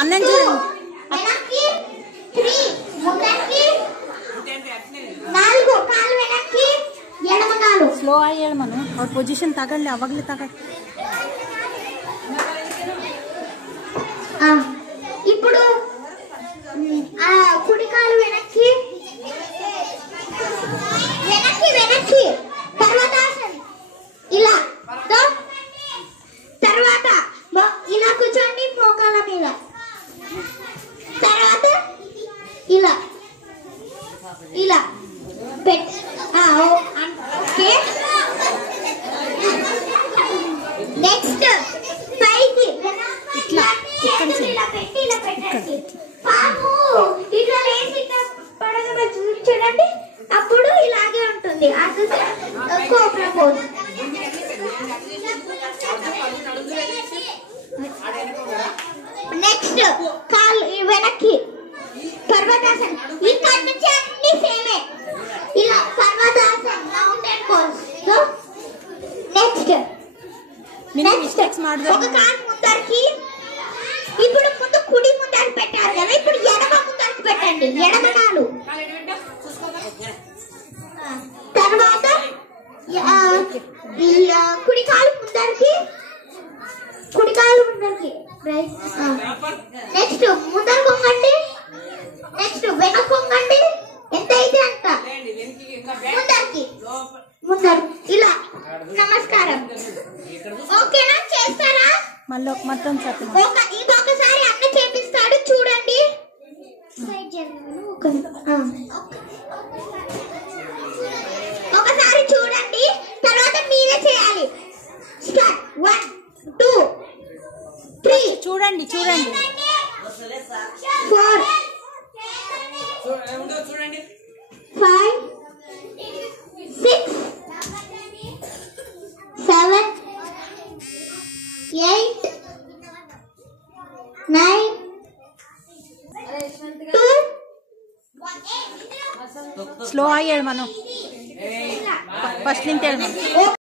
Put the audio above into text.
అన్నం చూడండి. వెనక్కి 3 ముందరికి 4 కాలు వెనక్కి ఎడమ కాలు స్లో అయ్యాడు మనం और पोजीशन तगड़ले अवगले तगड़ ఇప్పుడు కుడి కాలు వెనక్కి వెనక్కి వెనక్కి పర్వతాసన్ ఇలా తర్వాత ఇలా కూర్చోండి మోకాళ్ళ మీద తర్వాత ఇలా ఇలా పెట్ ఓకే నెక్స్ట్ పైకి ఇట్లా ఇలా పెట్టి ఇలా పెట్టండి పాము ఇట్లా లేచి ఇట్లా పడగ చూడండి అప్పుడు ఇలాగే ఉంటుంది అది కోబ్రా పోజ్ నెక్స్ట్ కాలు వెనక్కి పర్వతాసన్ ఇక్కడ నుంచి అన్ని సేమే ఇలా పర్వతాసన్ మౌంటైన్ పోజ్ నెక్స్ట్ ఒక కాలు ముందరికి ఇప్పుడు ముందు కుడి ముందరికి పెట్టారు కదా ఇప్పుడు ఎడమ ముందరికి పెట్టండి ఎడమ కాలు తర్వాత కుడి కాలు ముందరికి నెక్స్ట్ ముందర కొంగండి నెక్స్ట్ వెనక కొంగండి ఎంత అయితే అంత ముందరు ఇలా నమస్కారం ఓకేనా చేస్తారా మళ్ళీ మొత్తం చెప్పండి ఇంకొకసారి అన్న చేపిస్తాడు చూడండి ఒకసారి చూడండి తర్వాత మీరే చేయాలి స్టార్ట్ 1 2 3 చూడండి 4 5 6 7 8 9 స్లో అయ్యాడు మనం ఫస్ట్ నుంచి